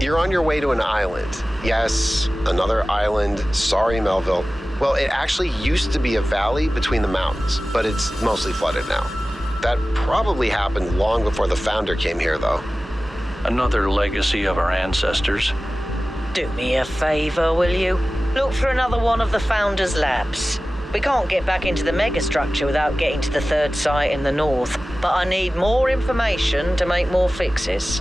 You're on your way to an island. Yes, another island. Sorry, Melville. Well, it actually used to be a valley between the mountains, but it's mostly flooded now. That probably happened long before the founder came here, though. Another legacy of our ancestors. Do me a favor, will you? Look for another one of the founder's labs. We can't get back into the megastructure without getting to the third site in the north, but I need more information to make more fixes.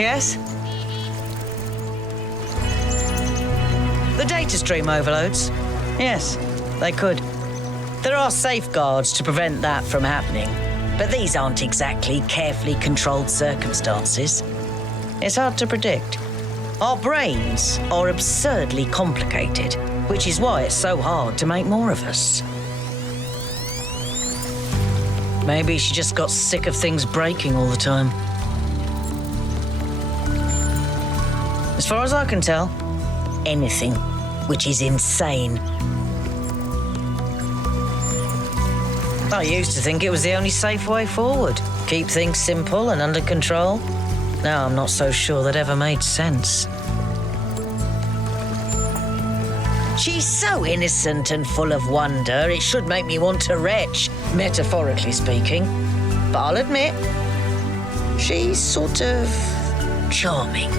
Yes? The data stream overloads? Yes, they could. There are safeguards to prevent that from happening, but these aren't exactly carefully controlled circumstances. It's hard to predict. Our brains are absurdly complicated, which is why it's so hard to make more of us. Maybe she just got sick of things breaking all the time. As far as I can tell, anything, which is insane. I used to think it was the only safe way forward. Keep things simple and under control. Now I'm not so sure that ever made sense. She's so innocent and full of wonder, it should make me want to retch, metaphorically speaking. But I'll admit, she's sort of charming.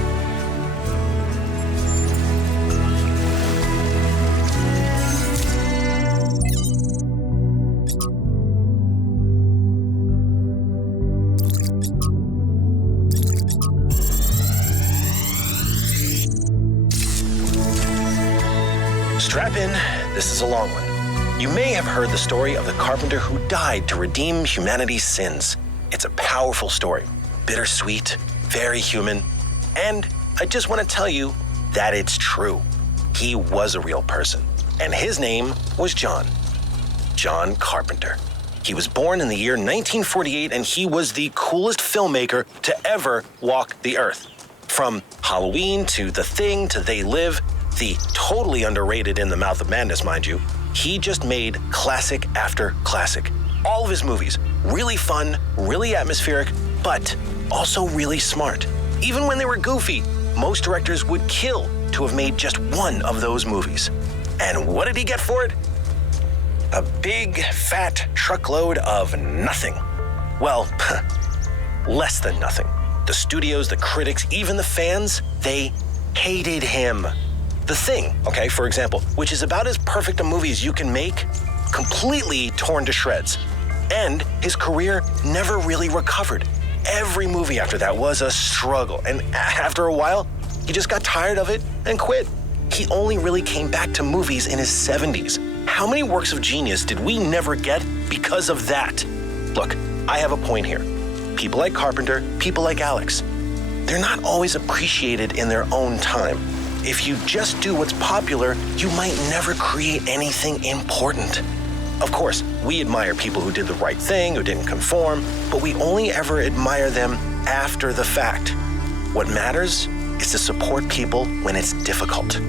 Strap in, this is a long one. You may have heard the story of the carpenter who died to redeem humanity's sins. It's a powerful story, bittersweet, very human, and I just want to tell you that it's true. He was a real person, and his name was John Carpenter. He was born in the year 1948, and he was the coolest filmmaker to ever walk the earth. From Halloween to The Thing to They Live, the totally underrated In the Mouth of Madness, mind you, he just made classic after classic. All of his movies, really fun, really atmospheric, but also really smart. Even when they were goofy, most directors would kill to have made just one of those movies. And what did he get for it? A big, fat truckload of nothing. Well, less than nothing. The studios, the critics, even the fans, they hated him. The Thing, okay, for example, which is about as perfect a movie as you can make, completely torn to shreds. And his career never really recovered. Every movie after that was a struggle, and after a while, he just got tired of it and quit. He only really came back to movies in his 70s. How many works of genius did we never get because of that? Look, I have a point here. People like Carpenter, people like Alex, they're not always appreciated in their own time. If you just do what's popular, you might never create anything important. Of course, we admire people who did the right thing, who didn't conform, but we only ever admire them after the fact. What matters is to support people when it's difficult.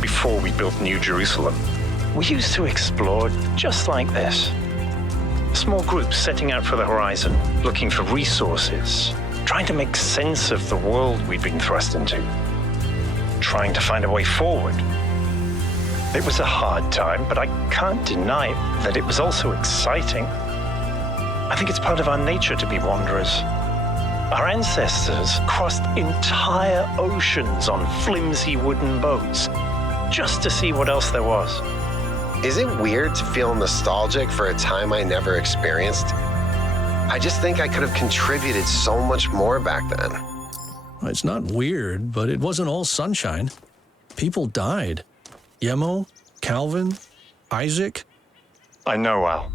Before we built New Jerusalem, we used to explore just like this. Small groups setting out for the horizon, looking for resources, trying to make sense of the world we'd been thrust into, trying to find a way forward. It was a hard time, but I can't deny that it was also exciting. I think it's part of our nature to be wanderers. Our ancestors crossed entire oceans on flimsy wooden boats just to see what else there was. Is it weird to feel nostalgic for a time I never experienced? I just think I could have contributed so much more back then. It's not weird, but it wasn't all sunshine. People died. Yemo, Calvin, Isaac. I know, Al.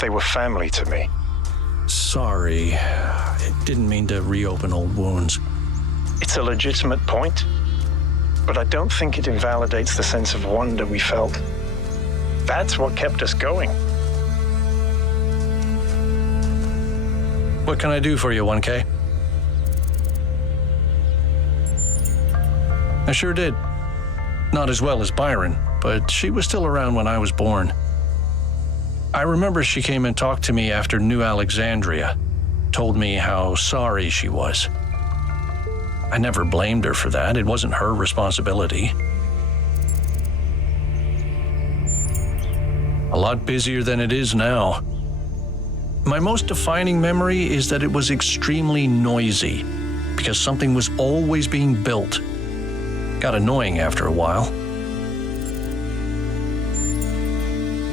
They were family to me. Sorry. I didn't mean to reopen old wounds. It's a legitimate point, but I don't think it invalidates the sense of wonder we felt. That's what kept us going. What can I do for you, 1K? I sure did. Not as well as Byron, but she was still around when I was born. I remember she came and talked to me after New Alexandria, told me how sorry she was. I never blamed her for that. It wasn't her responsibility. A lot busier than it is now. My most defining memory is that it was extremely noisy, because something was always being built. Got annoying after a while.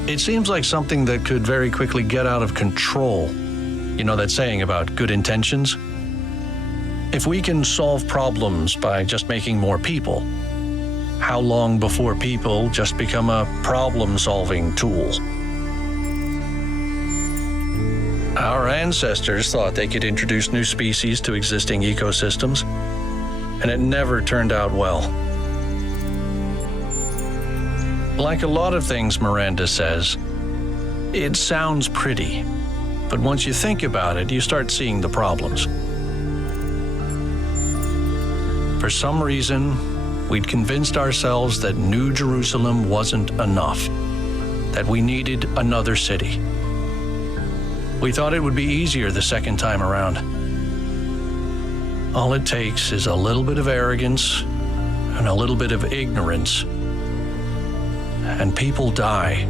It seems like something that could very quickly get out of control. You know that saying about good intentions? If we can solve problems by just making more people, how long before people just become a problem-solving tool? Our ancestors thought they could introduce new species to existing ecosystems, and it never turned out well. Like a lot of things Miranda says, it sounds pretty, but once you think about it, you start seeing the problems. For some reason, we'd convinced ourselves that New Jerusalem wasn't enough, that we needed another city. We thought it would be easier the second time around. All it takes is a little bit of arrogance and a little bit of ignorance, and people die.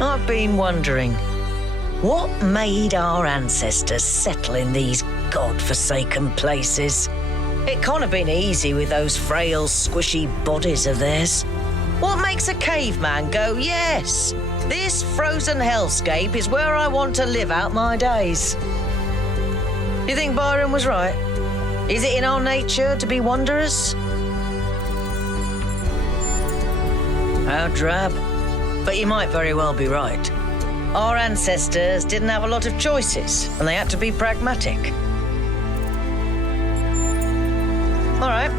I've been wondering, what made our ancestors settle in these God-forsaken places? It can't have been easy with those frail, squishy bodies of theirs. What makes a caveman go, yes, this frozen hellscape is where I want to live out my days? You think Byron was right? Is it in our nature to be wanderers? How drab. But you might very well be right. Our ancestors didn't have a lot of choices, and they had to be pragmatic. All right.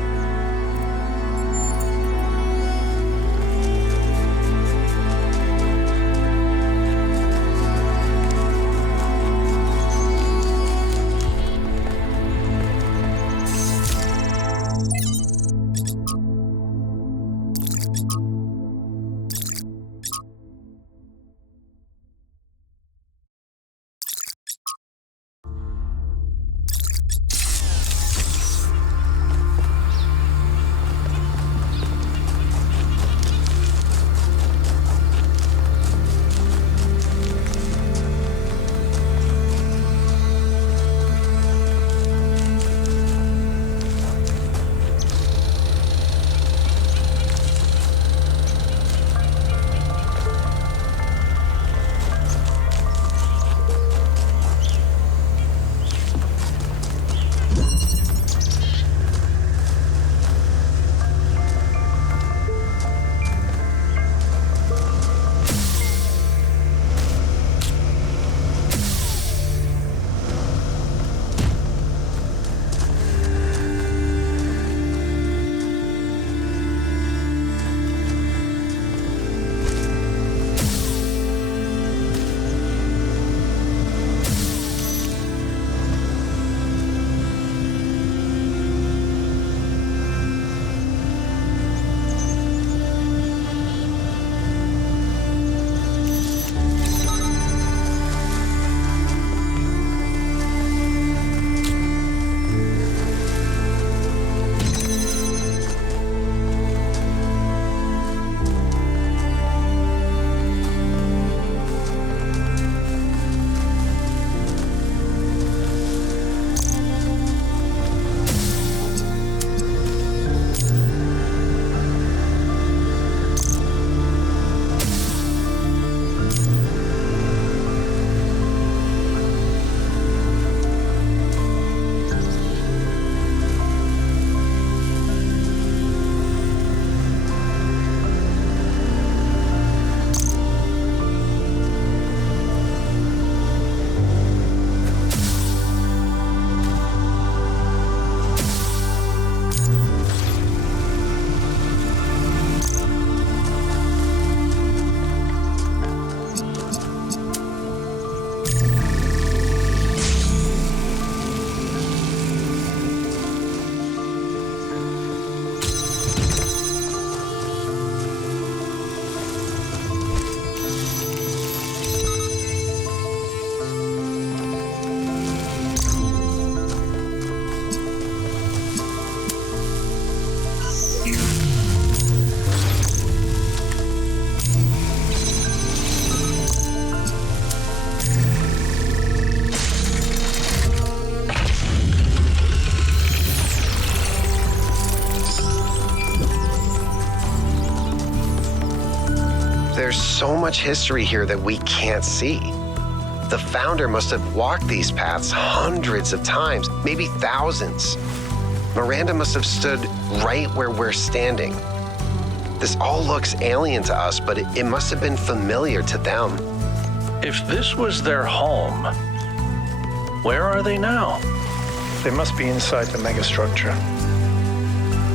There's so much history here that we can't see. The founder must have walked these paths hundreds of times, maybe thousands. Miranda must have stood right where we're standing. This all looks alien to us, but it must have been familiar to them. If this was their home, where are they now? They must be inside the megastructure,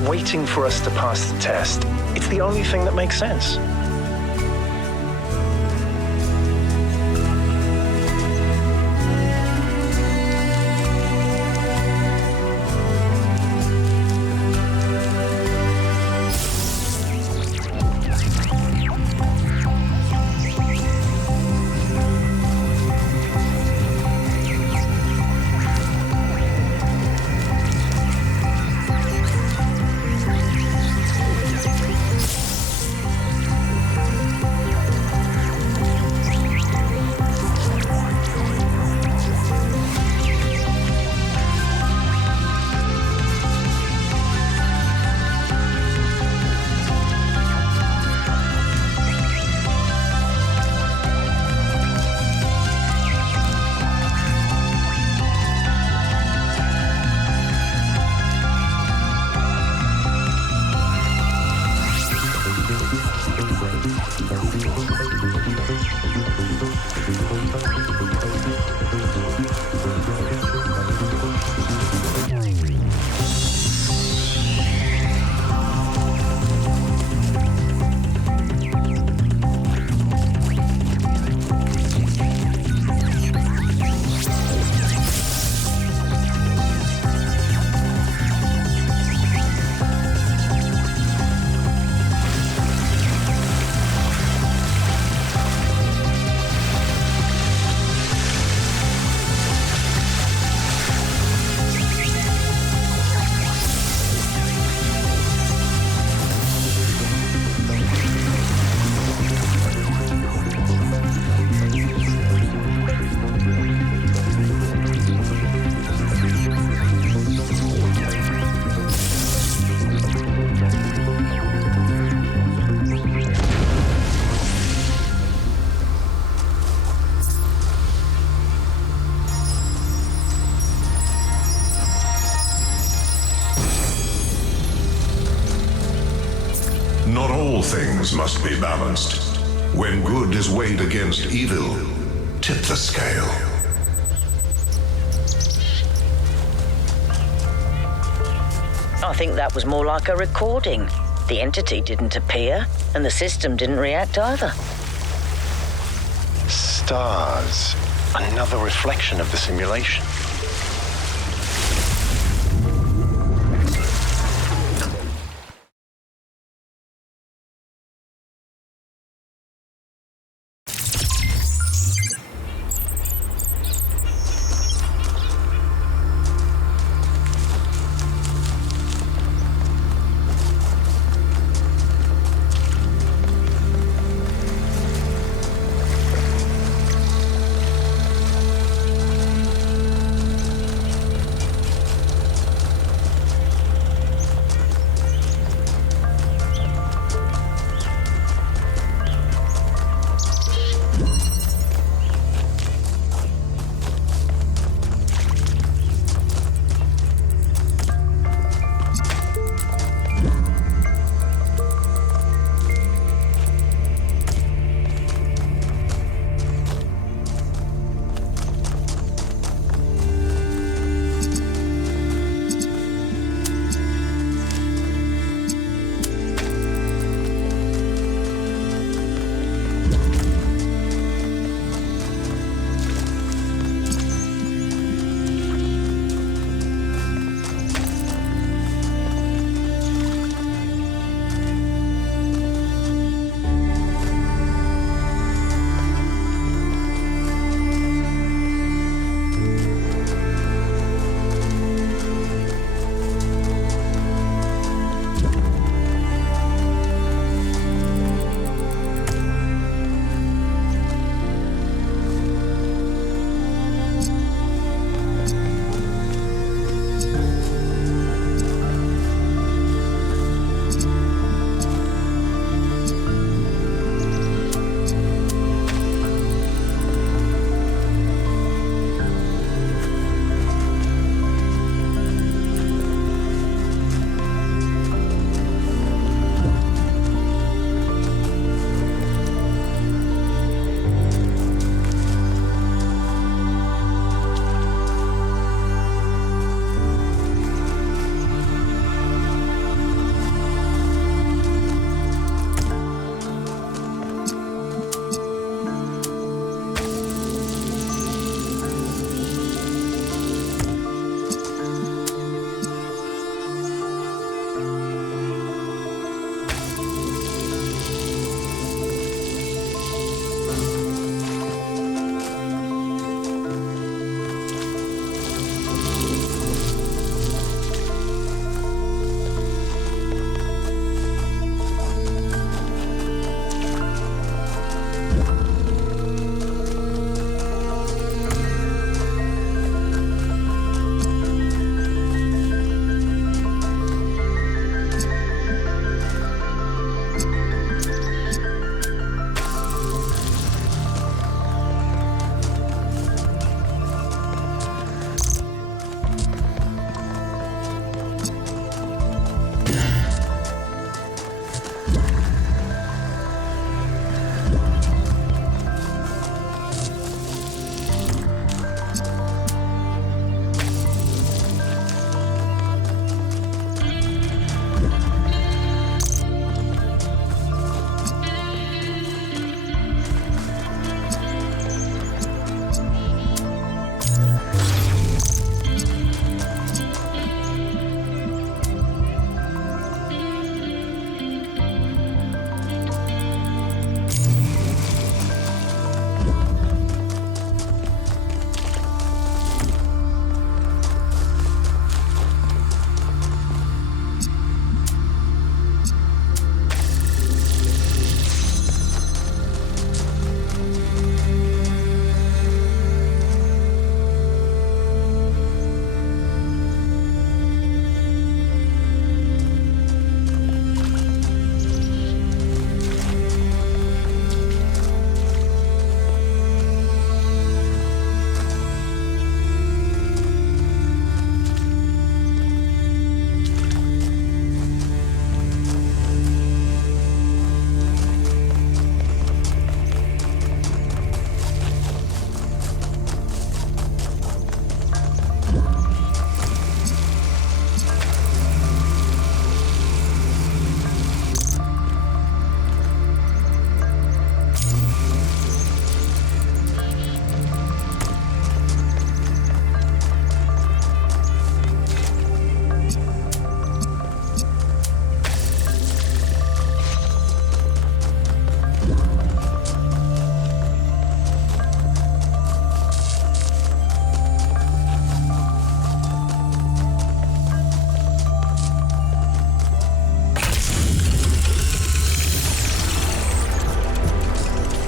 waiting for us to pass the test. It's the only thing that makes sense. Not all things must be balanced. When good is weighed against evil, tip the scale. I think that was more like a recording. The entity didn't appear, and the system didn't react either. Stars. Another reflection of the simulation.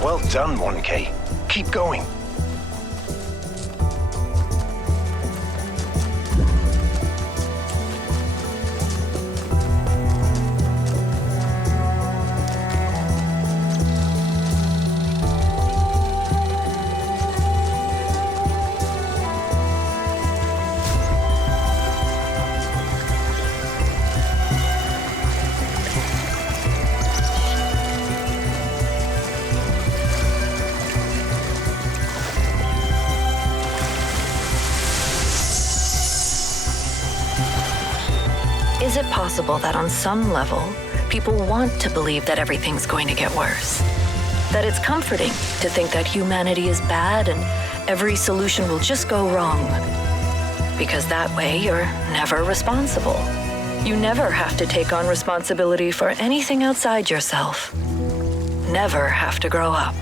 Well done, 1K. Keep going. Is it possible that on some level, people want to believe that everything's going to get worse? That it's comforting to think that humanity is bad and every solution will just go wrong? Because that way you're never responsible. You never have to take on responsibility for anything outside yourself. Never have to grow up.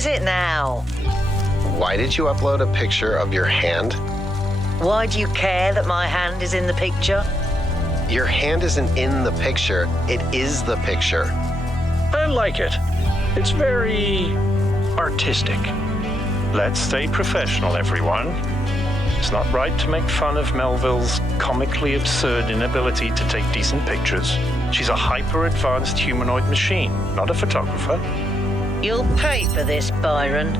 is it now? Why did you upload a picture of your hand? Why do you care that my hand is in the picture? Your hand isn't in the picture, it is the picture. I like it. It's very artistic. Let's stay professional, everyone. It's not right to make fun of Melville's comically absurd inability to take decent pictures. She's a hyper-advanced humanoid machine, not a photographer. You'll pay for this, Byron.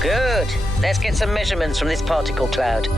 Good. Let's get some measurements from this particle cloud.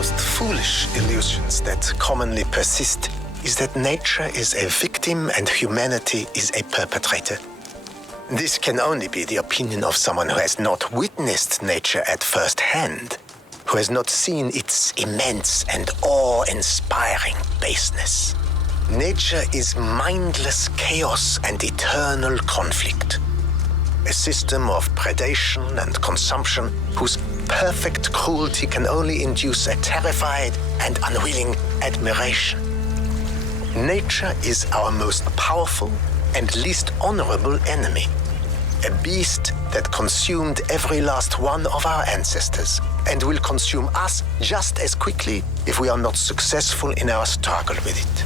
most foolish illusions that commonly persist is that nature is a victim and humanity is a perpetrator. This can only be the opinion of someone who has not witnessed nature at first hand, who has not seen its immense and awe-inspiring baseness. Nature is mindless chaos and eternal conflict. A system of predation and consumption whose perfect cruelty can only induce a terrified and unwilling admiration. Nature is our most powerful and least honorable enemy. A beast that consumed every last one of our ancestors and will consume us just as quickly if we are not successful in our struggle with it.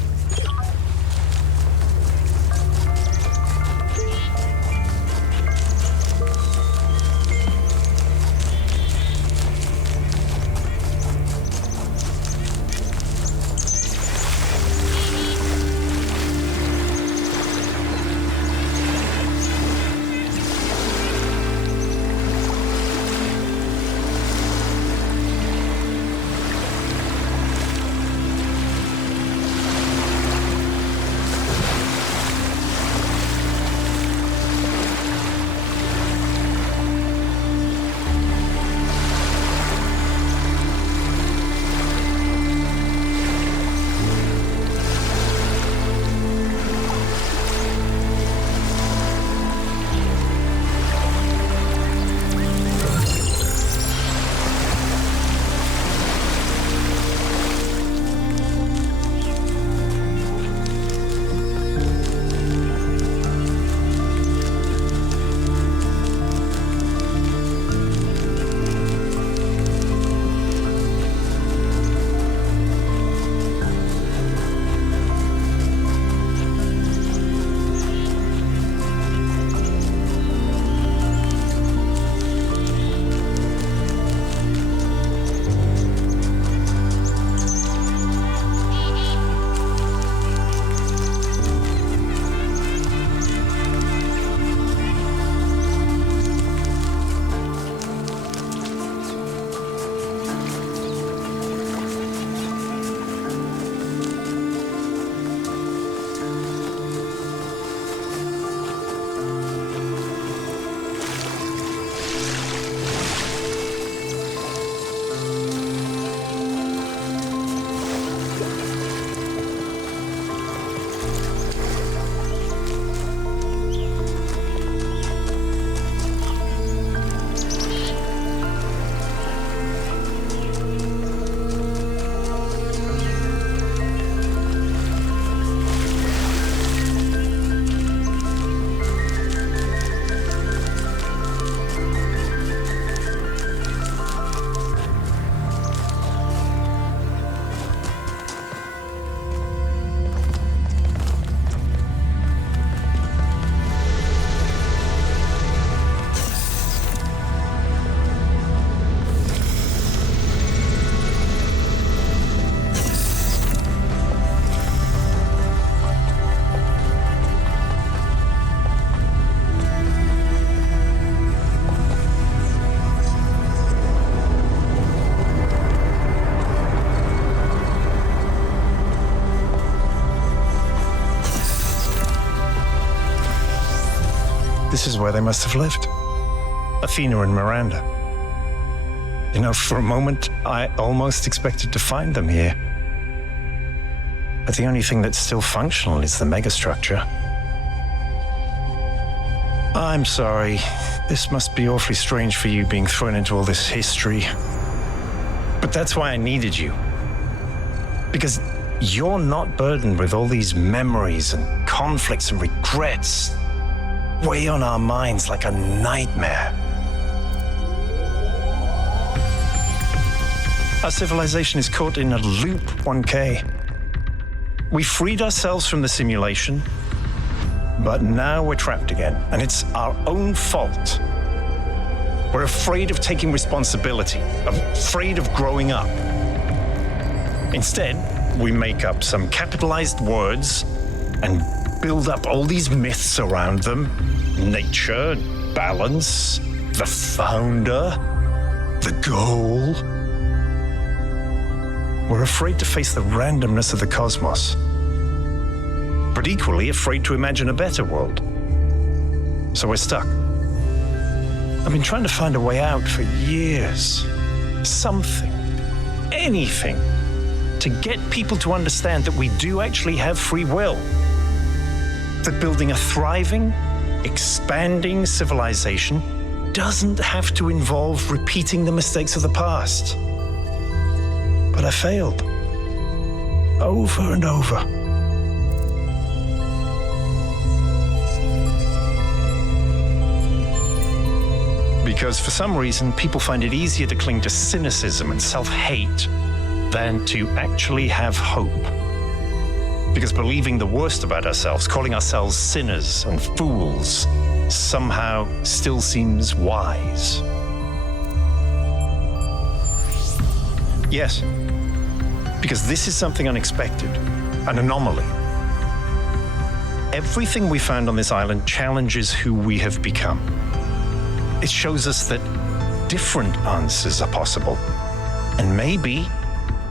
This is where they must have lived. Athena and Miranda. You know, for a moment, I almost expected to find them here. But the only thing that's still functional is the megastructure. I'm sorry. This must be awfully strange for you being thrown into all this history. But that's why I needed you. Because you're not burdened with all these memories and conflicts and regrets weigh on our minds like a nightmare. Our civilization is caught in a loop, 1K. We freed ourselves from the simulation, but now we're trapped again, and it's our own fault. We're afraid of taking responsibility, afraid of growing up. Instead, we make up some capitalized words and build up all these myths around them. Nature, balance, the founder, the goal. We're afraid to face the randomness of the cosmos, but equally afraid to imagine a better world. So we're stuck. I've been trying to find a way out for years. Something, anything, to get people to understand that we do actually have free will. That building a thriving, expanding civilization doesn't have to involve repeating the mistakes of the past. But I failed. Over and over. Because for some reason, people find it easier to cling to cynicism and self-hate than to actually have hope. Because believing the worst about ourselves, calling ourselves sinners and fools, somehow still seems wise. Yes, because this is something unexpected, an anomaly. Everything we found on this island challenges who we have become. It shows us that different answers are possible, and maybe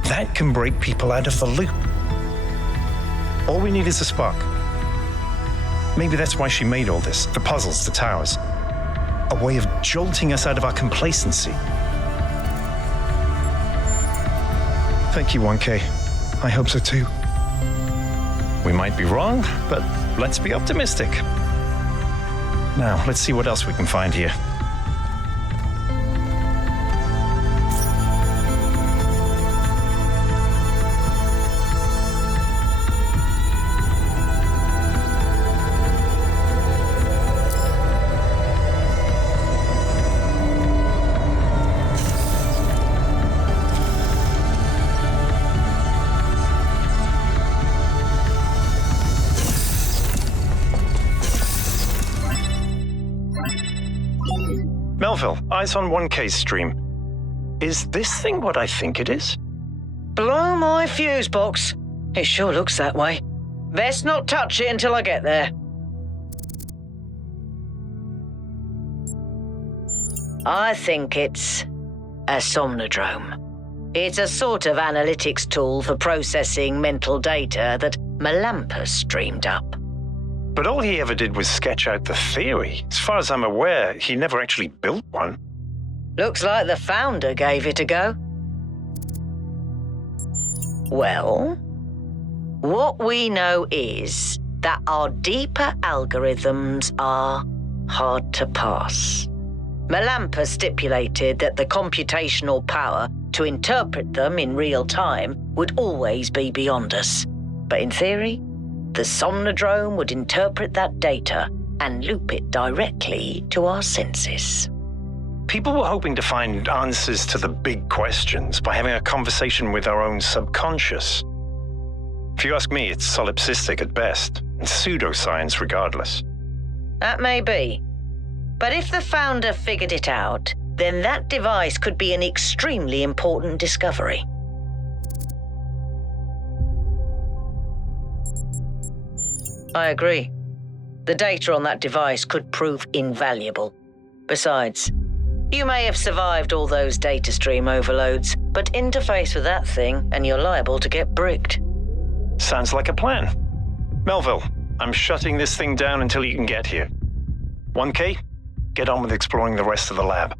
that can break people out of the loop. All we need is a spark. Maybe that's why she made all this, the puzzles, the towers. A way of jolting us out of our complacency. Thank you, 1K. I hope so too. We might be wrong, but let's be optimistic. Now, let's see what else we can find here. Melville, eyes on 1K's stream. Is this thing what I think it is? Blow my fuse box. It sure looks that way. Best not touch it until I get there. I think it's a somnodrome. It's a sort of analytics tool for processing mental data that Melampus streamed up. But all he ever did was sketch out the theory. As far as I'm aware, he never actually built one. Looks like the founder gave it a go. Well, what we know is that our deeper algorithms are hard to pass. Melampus stipulated that the computational power to interpret them in real time would always be beyond us. But in theory, the somnodrome would interpret that data and loop it directly to our senses. People were hoping to find answers to the big questions by having a conversation with our own subconscious. If you ask me, it's solipsistic at best, and pseudoscience regardless. That may be. But if the founder figured it out, then that device could be an extremely important discovery. I agree. The data on that device could prove invaluable. Besides, you may have survived all those data stream overloads, but interface with that thing and you're liable to get bricked. Sounds like a plan. Melville, I'm shutting this thing down until you can get here. 1K, get on with exploring the rest of the lab.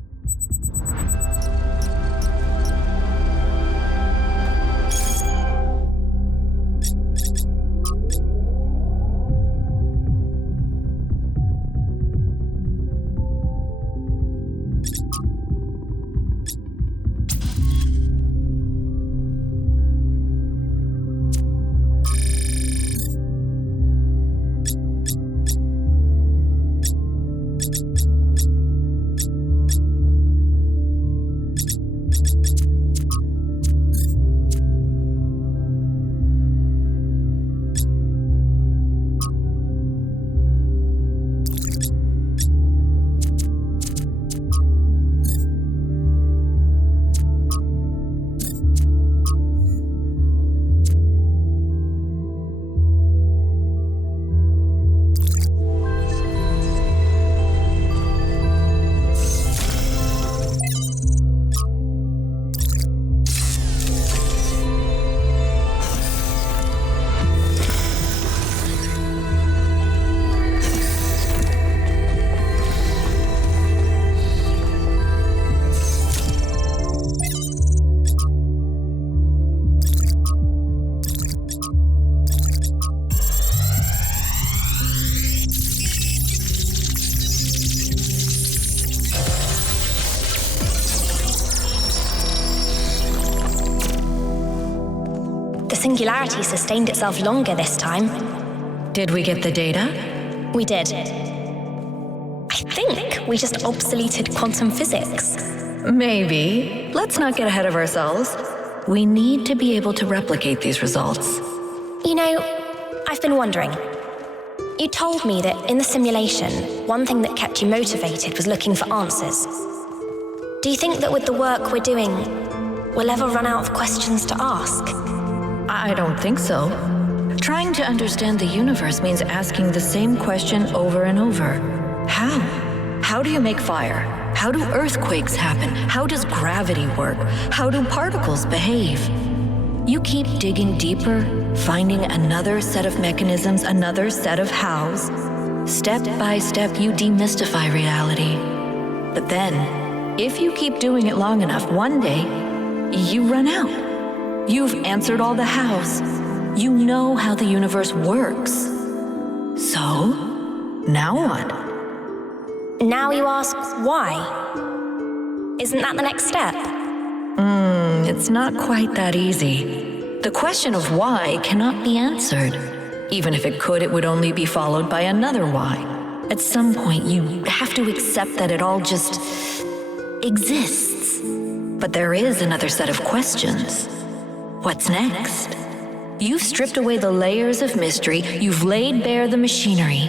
singularity sustained itself longer this time. Did we get the data? We did. I think we just obsoleted quantum physics. Maybe. Let's not get ahead of ourselves. We need to be able to replicate these results. You know, I've been wondering. You told me that in the simulation, one thing that kept you motivated was looking for answers. Do you think that with the work we're doing, we'll ever run out of questions to ask? I don't think so. Trying to understand the universe means asking the same question over and over. How? How do you make fire? How do earthquakes happen? How does gravity work? How do particles behave? You keep digging deeper, finding another set of mechanisms, another set of hows. Step by step, you demystify reality. But then, if you keep doing it long enough, one day, you run out. You've answered all the hows. You know how the universe works. So, now what? Now you ask why? Isn't that the next step? It's not quite that easy. The question of why cannot be answered. Even if it could, it would only be followed by another why. At some point, you have to accept that it all just exists. But there is another set of questions. What's next? You've stripped away the layers of mystery, you've laid bare the machinery.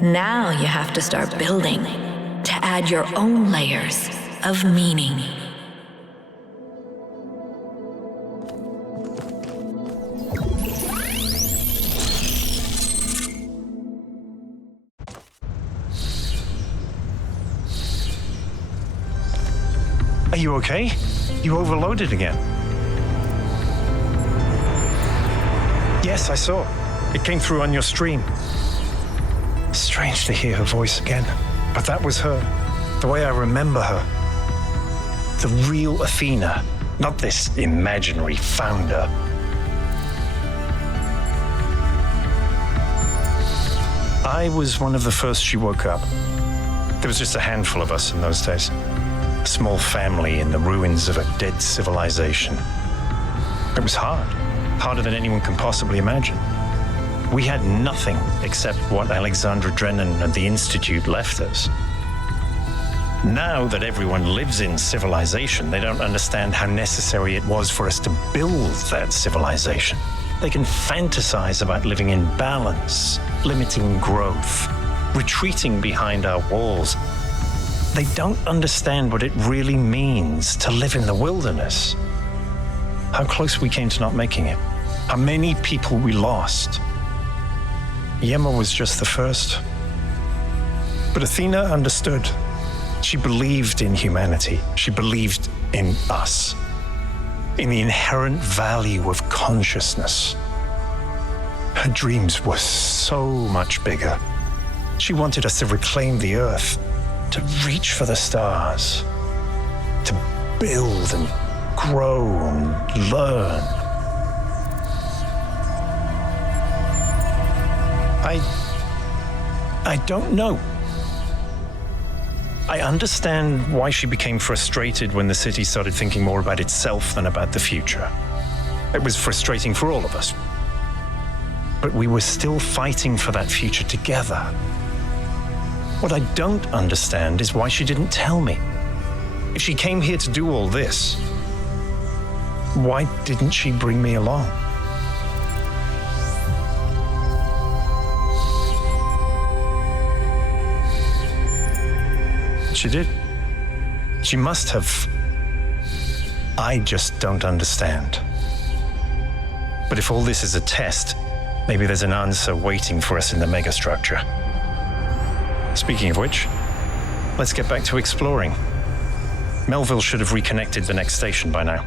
Now you have to start building to add your own layers of meaning. Are you okay? You overloaded again. Yes, I saw. It came through on your stream. Strange to hear her voice again. But that was her. The way I remember her. The real Athena. Not this imaginary founder. I was one of the first she woke up. There was just a handful of us in those days. A small family in the ruins of a dead civilization. It was hard. Harder than anyone can possibly imagine. We had nothing except what Alexandra Drennan and the Institute left us. Now that everyone lives in civilization, they don't understand how necessary it was for us to build that civilization. They can fantasize about living in balance, limiting growth, retreating behind our walls. They don't understand what it really means to live in the wilderness. How close we came to not making it. How many people we lost. Yema was just the first. But Athena understood. She believed in humanity. She believed in us. In the inherent value of consciousness. Her dreams were so much bigger. She wanted us to reclaim the earth, to reach for the stars, to build and grow and learn. I don't know. I understand why she became frustrated when the city started thinking more about itself than about the future. It was frustrating for all of us. But we were still fighting for that future together. What I don't understand is why she didn't tell me. If she came here to do all this, why didn't she bring me along? She did. She must have. I just don't understand. But if all this is a test, maybe there's an answer waiting for us in the megastructure. Speaking of which, let's get back to exploring. Melville should have reconnected the next station by now.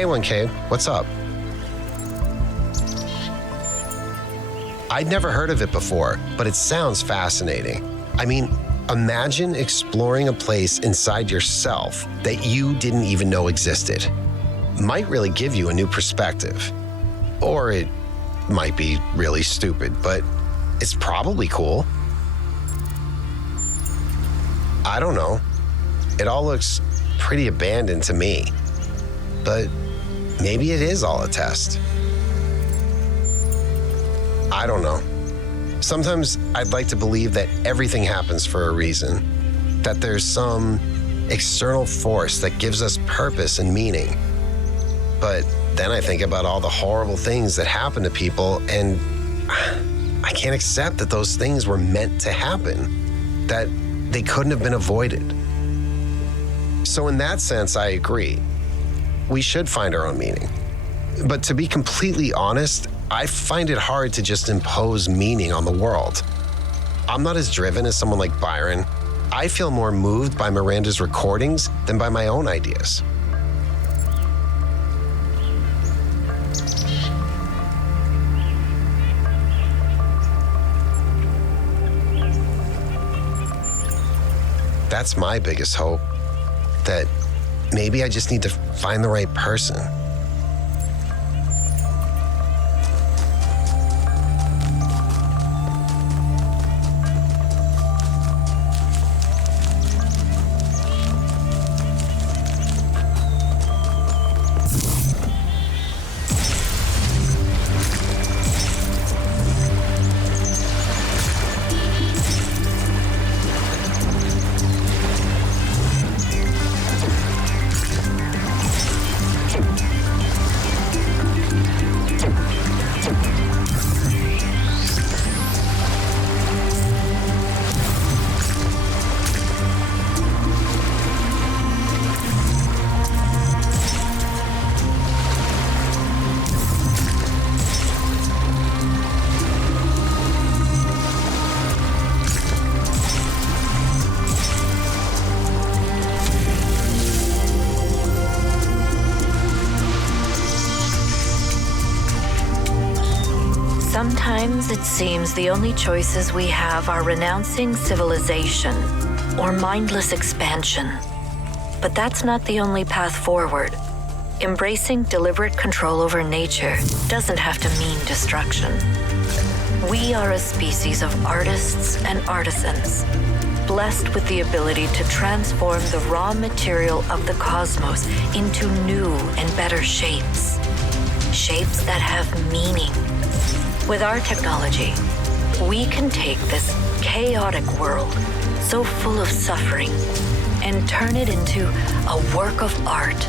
Hey, 1K, what's up? I'd never heard of it before, but it sounds fascinating. I mean, imagine exploring a place inside yourself that you didn't even know existed. Might really give you a new perspective. Or it might be really stupid, but it's probably cool. I don't know. It all looks pretty abandoned to me. But maybe it is all a test. I don't know. Sometimes I'd like to believe that everything happens for a reason, that there's some external force that gives us purpose and meaning. But then I think about all the horrible things that happen to people, and I can't accept that those things were meant to happen, that they couldn't have been avoided. So in that sense, I agree. We should find our own meaning. But to be completely honest, I find it hard to just impose meaning on the world. I'm not as driven as someone like Byron. I feel more moved by Miranda's recordings than by my own ideas. That's my biggest hope, that maybe I just need to find the right person. Sometimes it seems the only choices we have are renouncing civilization or mindless expansion. But that's not the only path forward. Embracing deliberate control over nature doesn't have to mean destruction. We are a species of artists and artisans, blessed with the ability to transform the raw material of the cosmos into new and better shapes. Shapes that have meaning. With our technology, we can take this chaotic world, so full of suffering, and turn it into a work of art.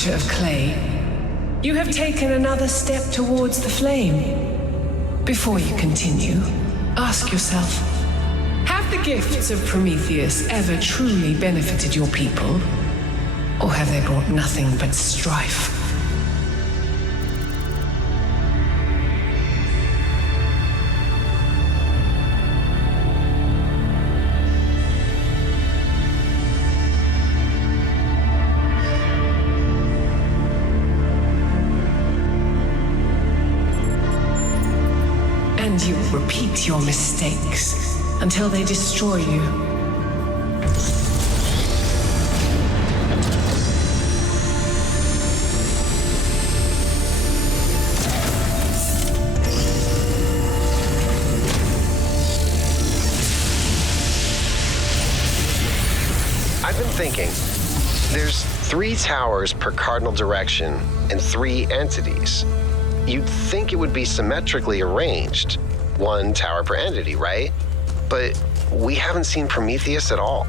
creature of clay, you have taken another step towards the flame. Before you continue, ask yourself, have the gifts of Prometheus ever truly benefited your people? Or have they brought nothing but strife? And you will repeat your mistakes until they destroy you. I've been thinking, there's 3 towers per cardinal direction and 3 entities. You'd think it would be symmetrically arranged, 1 tower per entity, right? But we haven't seen Prometheus at all.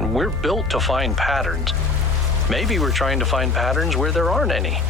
We're built to find patterns. Maybe we're trying to find patterns where there aren't any.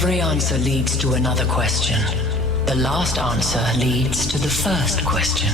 Every answer leads to another question. The last answer leads to the first question.